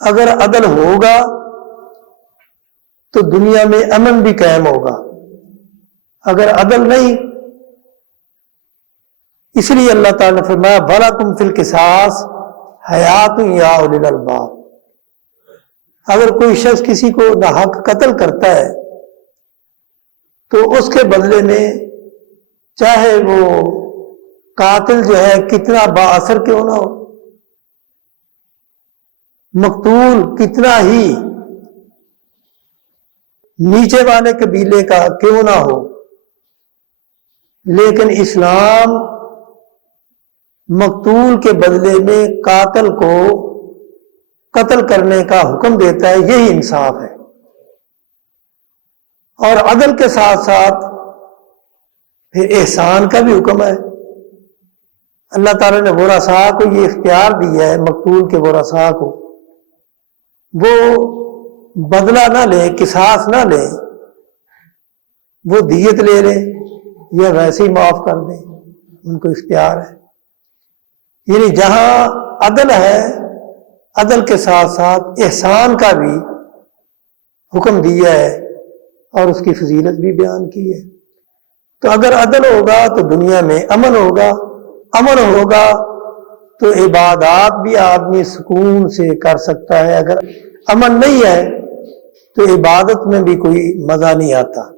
اگر عدل ہوگا تو دنیا میں امن بھی قائم ہوگا، اگر عدل نہیں، اس لیے اللہ تعالیٰ نے فرمایا وَلَكُمْ فِي الْقِصَاصِ حَيَاةٌ يَا أُولِي الْأَلْبَابِ۔ اگر کوئی شخص کسی کو ناحق قتل کرتا ہے تو اس کے بدلے میں چاہے وہ قاتل جو ہے کتنا با اثر کیوں نہ ہو، مقتول کتنا ہی نیچے والے قبیلے کا کیوں نہ ہو، لیکن اسلام مقتول کے بدلے میں قاتل کو قتل کرنے کا حکم دیتا ہے، یہی انصاف ہے۔ اور عدل کے ساتھ ساتھ پھر احسان کا بھی حکم ہے۔ اللہ تعالیٰ نے ورثاء کو یہ اختیار دیا ہے، مقتول کے ورثاء کو، وہ بدلہ نہ لے، قصاص نہ لے، وہ دیت لے لے یا ویسے ہی معاف کر دیں، ان کو اختیار ہے۔ یعنی جہاں عدل ہے، عدل کے ساتھ ساتھ احسان کا بھی حکم دیا ہے اور اس کی فضیلت بھی بیان کی ہے۔ تو اگر عدل ہوگا تو دنیا میں امن ہوگا، امن ہوگا تو عبادات بھی آدمی سکون سے کر سکتا ہے۔ اگر امن نہیں ہے تو عبادت میں بھی کوئی مزہ نہیں آتا۔